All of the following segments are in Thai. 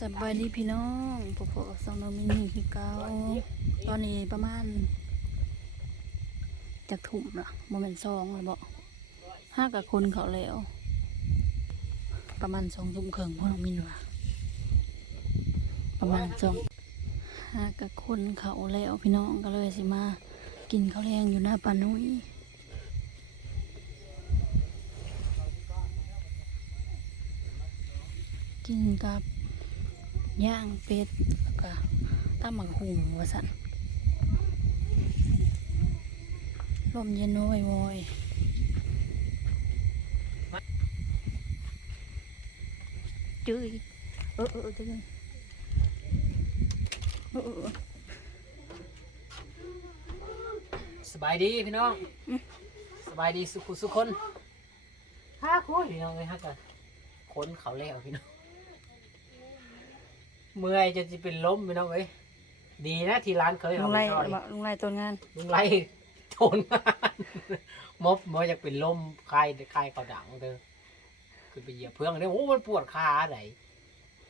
สบายดีพี่น้องพวกๆสองน้องมินิคือเกาตอนนี้ประมาณจากถุ่มละโมเมนต์สองเลยบอกห้ากับคนเขาแล้ว ประมาณสองทุ่มครึ่งพ่อน้องมินว่าประมาณสองห้ากับคนเขาแล้วพี่น้องก็เลยสิมา กินข้าวแรงอยู่หน้าปานุ้ยกินกับ ย่างเป็ดแล้วก็ตั้มหมักหุ่งวาสันลมเย็นโวยโวยจื้อเออเออเออจื้อเออเออสบายดีพี่น้องสบายดีสุขุสุขคนห้าคุยพี่น้องเลยฮะกันค้นเขาแล้วพี่น้อง เมื่อยจะจะเป็นล้มพี่น้องเอ้ยดีนะที่ร้านเคยลุเอางไปไล่ช่อยลุงไล่ต้นงานลุงไล่โทนงานมบมออยากเป็นล้มคลายคลายเขาดังเด้อขึ้นไปเหยียบเพื่องเนี่ยโอ้มันปวดขาไหน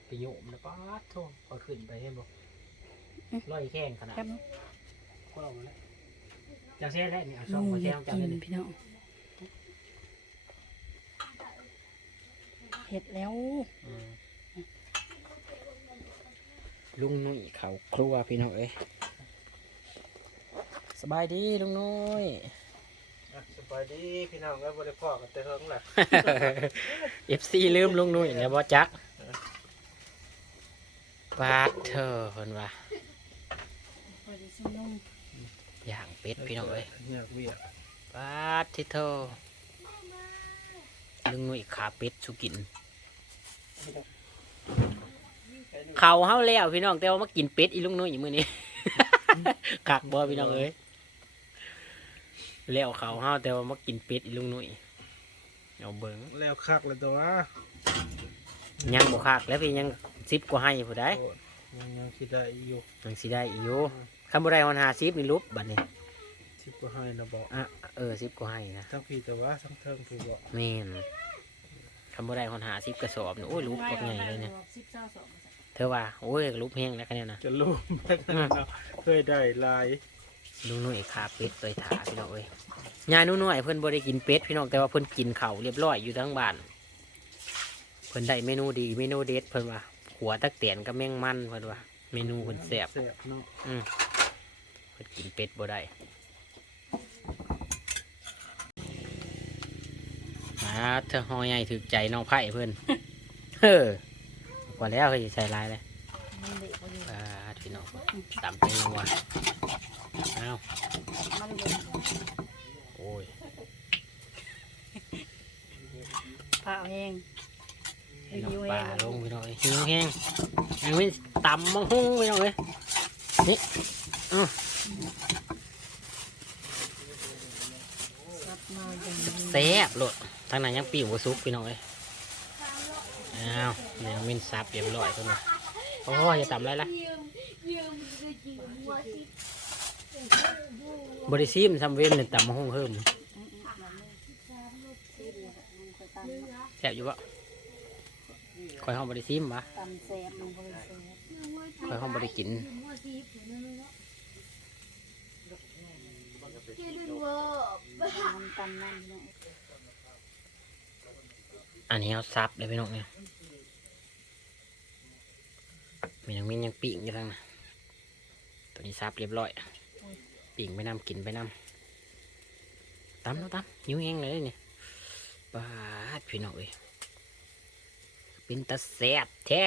ไปโยมนะป้าดโทษพอขึ้นไปเห็นบ่ร้อยแข้งขนาดครับก็เอาแล้วจะเสียได้เนี่ยเอาสลุองงมาอแข้ยางกจังกิเลนยพี่น้องเห็ดแล้ว ลุงนุ่ยเขาครัวพี่น้องเอ้ยสบายดีลุงนุ่ยอะสบายดีพี่น้องก็บริพ่อกันแต่เฮิงแหละเอฟซีลืมลุงนุ่ยแล้วบ่จักปาดเธอเพิ่นว่าพอดีซุนุ่มย่างเป็ดพี่น้องเอ้ยเนี่ยเวียปาดที่เธอลุงนุ่ยขาเป็ดสุกิน เขาเฮาแล้วพี่น้องแต่ว่ามากินเป็ดอีลุงนุ่ยมื้อนี้กักบ่พี่น้องเอ้ยแล้วเขาเฮาแต่ว่ามากินเป็ดอีลุงนุ่ยเอาเบิ่งแล้วคักเลยตัววะยังบ่คักแล้วพี่ยังสิบกว่าให้ผู้ใดโอ้ยังยังคิดได้อยู่ยังสิได้อีกอยู่คำบ่ได้ฮอนหาสิบนี่ลุบบัดนี้สิบก็ให้นะบอกอะเออสิบกว่าให้นะทั้งพี่แต่ว่าทั้งเทิงพี่บอกแม่นคำบ่ได้ฮอนหาสิบกระสอบนี่โอ้ยลุบบักใหญ่เลยเนี่ยสิบ เจ้าสองเธอว่าโอ้ยลุบแห้งแล้วคะเนี่ยนะจะรู้ไม่ได้เนาะเคยได้หลายลุงหนุ่ยขาเป็ดตัวถาพี่น้องเอ้ยยายหนุ่หน่อยเพิ่นบ่ได้กินเป็ดพี่น้องแต่ว่าเพิ่นกินข้าวเรียบร้อยอยู่ทั้งบ้าน เพิ่นได้เมนูดีเมนูเด็ดเพิ่นว่าหัวตักเตียนกับแมงมันเพิ่นว่าเมนูเพิ่นแซ่บแซ่บเนาะอืมเพิ่นกินเป็ดบ่ได้มาเธอหอใหญ่ถึกใจน้องไผ่เพิ่นเฮ้อก ว่าแล้วเคยใส่ลายเลยมันเด็กพอดีปลาพี่น้องตำเป็นวัวอ้าวมันเลยโอ้ยผ้าแห้งพี่น้องหิวปแห้ลางลงพี่น้องเอ้ยหิวแห้งยังไม่ตำมังหุ้งพี่น้องเอ้ยนี่อ้าวซับมาอย่างนี้แซ่บโลดทางนั้นยังปิ้วบ่สุกพี่น้องเอ้ย อ้าวเดี๋ยวมินซับเรียบร้อยเพิ่นว่าโอ้ยอย่าตำไรล่ะบริซิมซัมเวนเนี่ยต่ำมังหุ้งเพิ่มแซบอยู่ปะคอยห้องบริซิมปะตำแซ่บมันบริสุทธิ์คอยห้องบริกิน มันตำนั่นเนาะ อันนี้เอาซับเลยพี่น้องเนี่ยมียังมียังปีกอยู่ทั้งนะตัวนี้ซับเรียบร้อยปีกไปนำกินไปนำตำเนาะตำหิวแห้งเลยเนี่ยปาดพี่น้องเอ้ยเป็นตาแซบแท้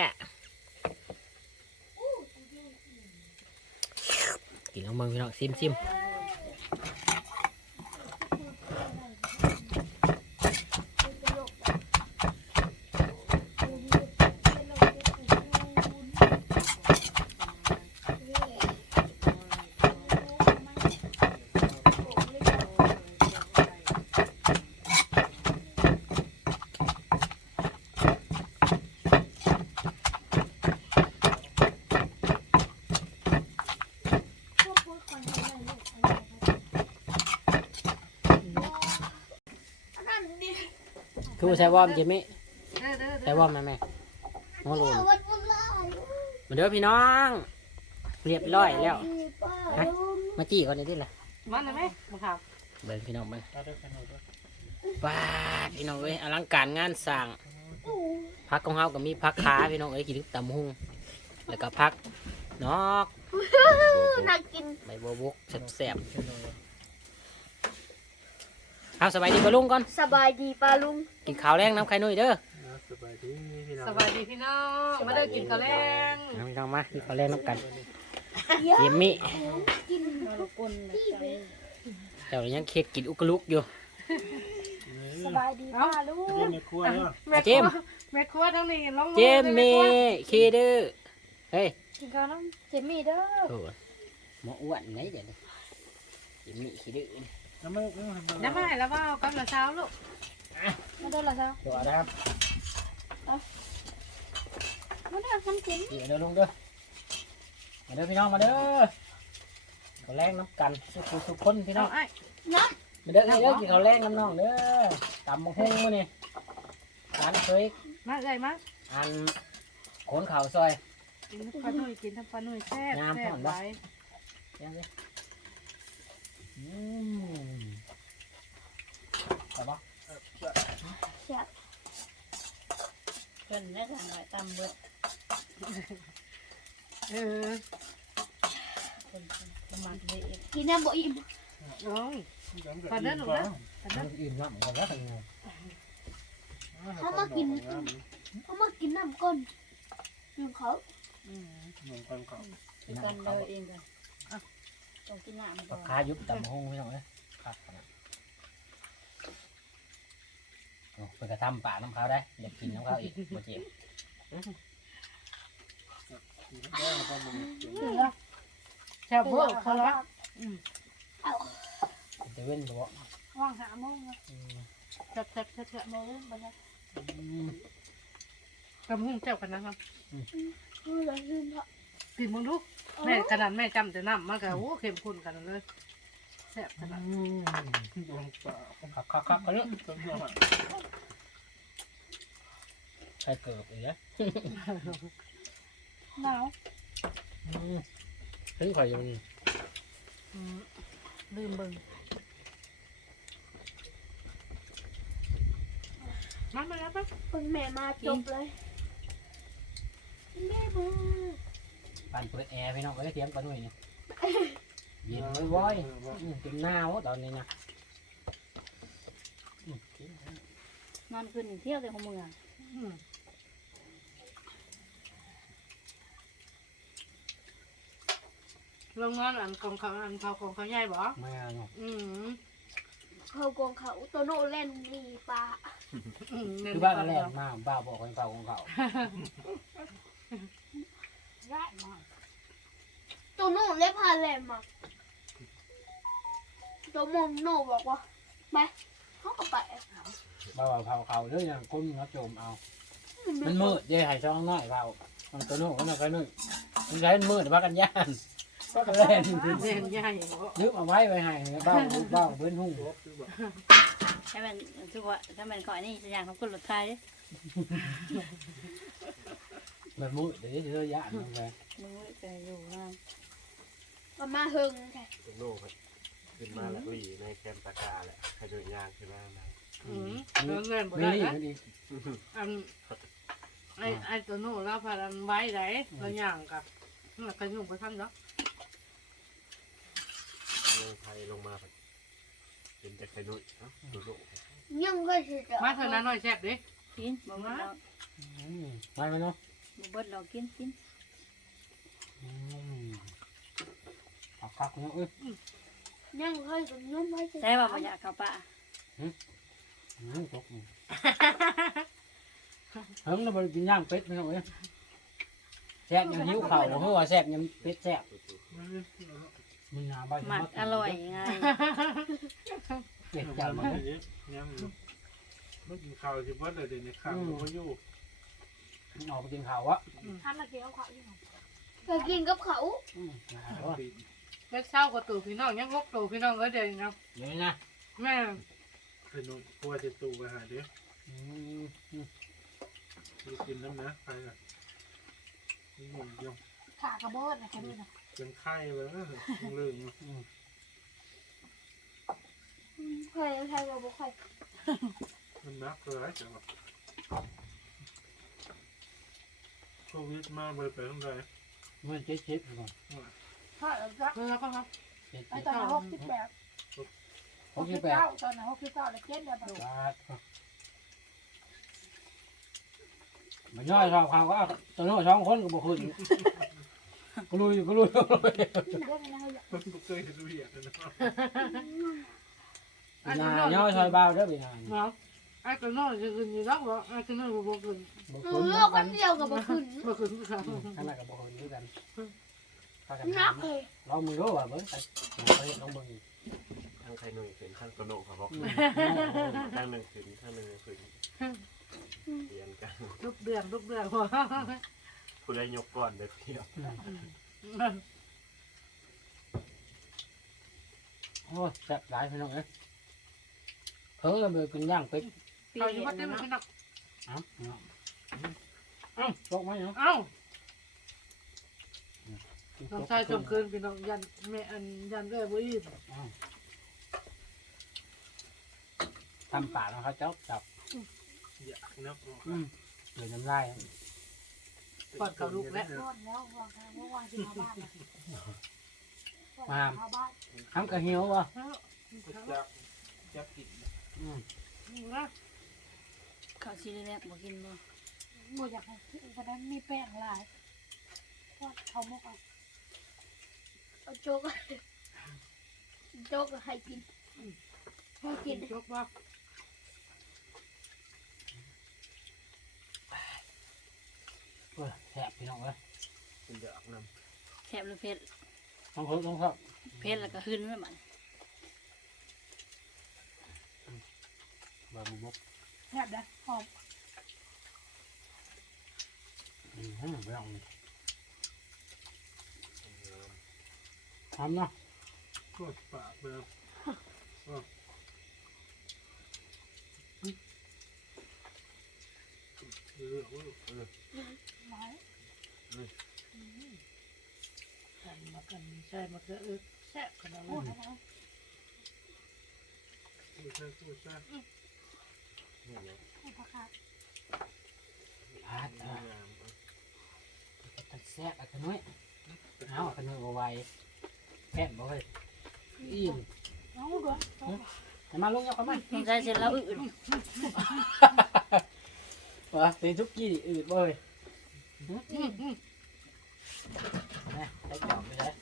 กินลองเบิ่งพี่น้องซิมซิม คือใช้วอร์มจิมมี่ใช้วอร์มไหมแม่โมโลนมาเด้อพี่น้อง เรียบร้อยแล้วฮะมาจี้ก่อนได้ดิล่ะมันนะแม่มาครับเบิ่งพี่น้องเบิ่งเอาเด้อกันเอาเด้อว้าดพี่น้องเอ้ยอลังการงานสร้างพักของเฮาก็มีพักขาพี่น้องเอ้ยกินตำหุ่งแล้วก็พักนอกน่ากินใบบัวบกแซ่บๆ เอาสบายดีปะลุงก่อน สบายดีป้าลุงกินข้าวแรงน้ำไข่นุ่ยเด้อนะสบายดีพี่น้องสวัสดีพี่น้องมาเด้อกินข้าวแรงเอาพี่น้องมากินข้าวแรงน้ำกันเยมมี่กินเดี๋ยวยังเค้กกินอุกลุกอยู่ สบายดีป้าลุงเรียนในครัวเนาะแม่เจมส์แม่ครัวทั้งนี้ลงเจมมี่เคเด้อเฮ้ยกินข้าวน้ำเจมี่เด้อโอ้ยหมออ้วนไหนเดี๋ยวนี้เจมมี่เคเด้อ น้ำมันน้ำมันน้ำไม่แล้วว่าเอากำลังเช้าลูกมาเด้อละเช้าเดี๋ยวนะครับมาเด้อน้ำเจมี่เดี๋ยวเด้อลุงเด้อมาเด้อพี่น้องมาเด้อข้าวแรงน้ำกันสุขสุขคนพี่น้น้อองงไอ้มาเด้อเอ้ยเด้อกินข้าวแรงน้ำน้องเด้อตำมะฮุ่งมื้อนี่ร้านเคยมาเลยมาอันโขนข่าวซอยกินปลาหนุ่ยกินทั้งปลาหนุ่ยแซ่บงามแซ่พร้บอมไว้เดี๋ยวสิอืมไปบ่เพิ่นได้ทางไว้ตำเบิดเออประมาณนี้กินน้ำบ่อิ่มน้องปลาเด้อลูกเด้อมันอิ่มแล้วเหมือแล้วเป็นไงเขามากิน เขามากินน้ำก้นกินเขาอืมหนุ่มคนเขาคือกันเลยเองกัน ต้องกินน้ำก่ปาอกนคายุบตำห้องไม่ต้องเลยครับขนาดโอ้เป็นกระทำป่าน้ำเขาได้อยากกินน้ำเขาอีกบ่เจ็บได้ประมาณเหลือแซ่บเวอร์เขาละเจะเว้นบ่ ว่างหาโมงแล้วอืมแซ่บแซ่บแซ่บแซ่บโมงบันนี้อืมกำหุ่งแซ่บกันนะครับคือเราลืมเพราะ กินมึงดูแม่ขนาดแม่จำแต่น้ำมันก็โอ้เข้มข้นกันเลยแซ่บขนาดอืมดวงปลาคักคักคักกันเลยต้นหอมใครเกิดอีกแล้วหนาวอืมถึงข่อยอยู่นี่อืมลืมเบิ่งมามาแล้วปะ เพิ่งแม่มาจบเลยแม่มา ปานเปิดแอร์พี่น้องก็ได้เตรียมกันหน่อยนี่เย็นว้อยๆอืมเป็นหนาวตอนนี้นะอืมนอนขึ้นเที่ยวแต่ของเมืองอืมลงนอนอันของเขาอันเขาของเขาใหญ่บ่ไม่เอาเนาะอืมเขากองเขาโตโน่เล่นมีปลาอืมเน้นคือบ้านก็แรงมากบ้าบอกคนเก่าของเขา ได้มากโตโน่เล่นพาแลมมาโตโมโน่บอกว่าไปเขาก็ไปบ้าบอกเขาเขาเรื่องอย่างคนมาโจมเอา มันมืดเดี๋ยวให้ช่องน้อยเบามันตัวโน้ก็ไม่ค่อยมืดมันใช้มืดว่ากันย่านก็กระเล่นเน้นใหญ่บ่นึกเอาไว้ไว้ให้เบ้าเบ้าเพื่อนหุ่งให้มันทุกว่าถ้ามันก่อนนี่จะอย่างของคนรถไทยเด้ มันมืดเดี๋ยวจะเจอย่านลงไปมึงไปอยู่นะมามาเฮิงใช่โลกครับขึ้นมาแล้วอุ้ยในแคมป์ตะกาแหละขยุยยางขึ้นมาแล้วอืมเน้นเน้นบ่ไม่ได้รีบนะไม่รีบอันไอ้ไอ้ตัวโน้เราพาอันไว้ได้แล้วย่างกับนั่นก็ยุ่งไปทันเนาะเมืองไทยลงมาครับเป็นแต่ขยุยเนาะดูโลกยังก็จะจะมาเถอะนะน้อยแซ่บดิกินบ่เบิดเราอืมไปไหมเนาะบ่ เบิดเรากินกินอืมเอาคักเนาะเอ้ยยังเคยกับยุ่งไม่ใช่แต่ว่าบ่อยากเข้าป่าอืมตกมือเฮิงเราไปกินย่างเป็ดไหมครับเอ้ยแซ่บยังหิวเข่าวเพราะว่าแซ่บยังเป็ดแซ่บมันหนาใบหมักอร่อยไงเจ็บจัจังงมัมันนยังเมื่อกินข้าวที่วัดเลยเดี๋ยวนี้ข้าวมันอยู่ ออกไปกินข้าววะทำมาเกี่ยวเขาอยู่เคยกินกับเขาอืมเอาวะเล็กเช้ากับตู่พี่น้องยังงกตู่พี่น้องก็เดี๋ยวนะเดี๋ยวนะแม่ขยุยกลัวจะตูไปหาเด้ออืมอืมกินน้ำนะไปอะหมุนยงขากระโบดนะคะด้วยนะเป็นไข้เลยนะลืมเคยใครบอกบ่ค่อยมันนักเลยจังหวะ โควิดมาเบอร์ไปทั้งใดมันเจ็ดเจ็ดก่อนถ้าเราจะแล้วก็ครับเจ็ดไอเจ็ดตอนหกสิบแปดหกสิบแปดเก้าตอนหกสิบเก้าแล้วเจ็ดเดือนบาทมันย่อยชอบความว่าตัวโน้สองคนก็บอกคุณก็ลุยก็ลุยก็ลุยเดือนนะเขาอยากเพิ่งเคยเห็นเวียดนะปีนาย่อยชอยเบาเด้อปีนาเนาะ ไอ้ตัวโน้จะขึ้นอยู่แล้วบ่ไอ้ตัวโน้บ่บ่ขึ้นบอกเอคุณอคนเดียวกับบ่ขึ้นบ่ขึ้นคือเขาขนาดกับบอกคุณด้วยกันพากันนัถาบมเลยลองมือรู้ว่าเบิ้งไปไปลองมือทั้งไข่หนุ่ยขึ้นทั้งตัวโหนกเขาบอกทั้งหนึ่งขึ้นทั้งหนึ่งขึ้นเปลี่ยนกันลูกเดือนลูกเดือนพอผู้ได้ยกก่อนเด็ดเดียวโอ้แซ่บหลายพี่น้องเอ้ยเฮ้ยเบอร์กินย่างเป็ด เขาอยู่วัดเต็มไปนักเอ้าเอาตกไหมเนาะเอ้าน้องชายจมคืนพี่น้องยันแม่อันยันเอ้บ่อีทำป่าแล้วเขาจับจับอยากนับอืมเดี๋ยวน้ำลายก่อนเขาลูกแล้วนอนแล้ววางทางว่าวางที่มาบ้านมาบ้านทำกระเหี่ยววะจับจับกินอืมนะ ข้าวซีแรกบ่กินบ่หมูอยากให้กินเพราะนั้นมีแป้งหลายทอดเขาหมกเอาเอาโจ๊กโจ๊กให้กินให้กิกินนจบว่าเออแซ่บพี่น้องเอ้ยเป็นอยากนแซ่บหรือเผ็ดต้องเพิ่มต้องเพิ่มเผ็ดแล้วก็ขึ้นไว้มันบะบุบก แซ่บนะหอมอืมไม่ต้องทำเนาะำก็ปากเลยเออเออไม้กันมากันใช่มาเถอะเออแซ่บขนาดโอ้นั้นยนะผู้ชายผู้ชาย พาดเออามตัดแซ่บอันน้อยเอาอันน้อยเอาไว้แค่บ่เฮ้ยอิ่มน้องด้วยให้มาลงยกกันมาน้องชายเสร็จแล้วอื่นวะเป็นทุกกี้อืดบ่เฮ้ยอืมอืมนะใช้จอบไปเลย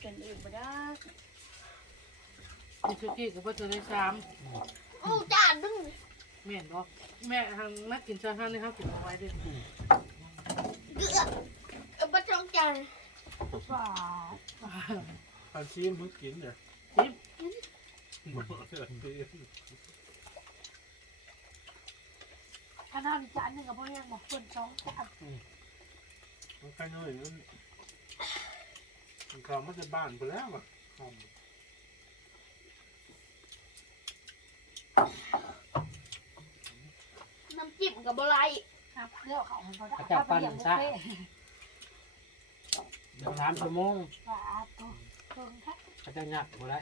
เป็นอื่นบ่ได้มีชุกี้กับพ่อตัวในสามโอ้จานนึง แม่นบ่แม่ทางนักกินชาทานนี่ครับกินเอาไว้ด้วยเกลือเออปลาจองจานว้าอาชีพมึงกินเนี่ยจิ๊บมันเกิดเปลี่ยนขนาดจานหนึ่งกับพวกนี้บอกคนสองจานมันใครน้อยนั่นมันเขามาจะบ้านไปแล้วอะน้ำ จิ้มกับบะไรครับเลือกเขาเขาได้เดี๋ยวถามชั่วโมงว้าตัวเพิ่งแค่เขาจะงัดบ่ได้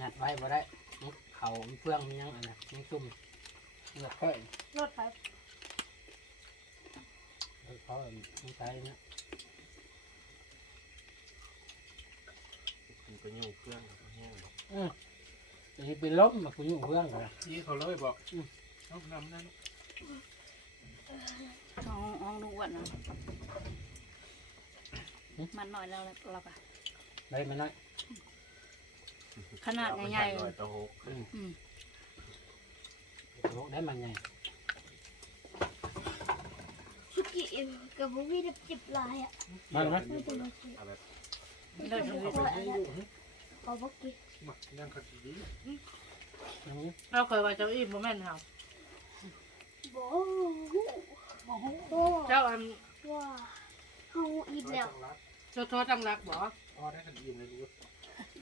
งัดไว้บ่ได้นี่เขาเฟื่องมันยังอันน่ะยังจุ่มเลือกเพิ่นรถไฟเขาไม่ใช้นะคุณก็ยุ่งเครื่องแห้งจะเป็นล้มมาคุณอยู่เพื่อนกันยี่เขาเลยบอก น้องนำนั่นห้องห้องลูกอ้วนนะมันหน่อยแล้วแล้วเราก็ได้มาหน่อยขนาดใหญ่ๆเลเลยยโตหกอืมโลกได้มาไงสุกี้กับพวกนี้จะจิบลายอะมาไหมไม่เป็นไรเอาแบบได้ชุกี้ไปให้ดูเอาพวกกี้มานั่งขัดดีเราเคยว่าเจ้าอิ่มบ่แม่นเฮาโบ้โอ้โหเจ้าอันว้าเฮาอิ่มแล้วรักเจ้าโทษตั้งรักบ่พอได้ขัดดีเลยดู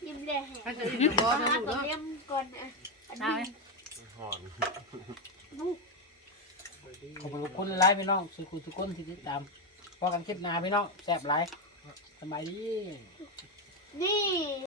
อิ่มแล้วให้เจ้าอิ่มบ่อานะลูกตัวเนาะเลี้ยงก่อนนะอันใช่นี้หอนลูกขอบคุณไลฟ์ไปน้องสุขุทุกคนที่ติดตามพอกันคลิปหน้าพี่น้องแซ่บหลายสบายดีนี่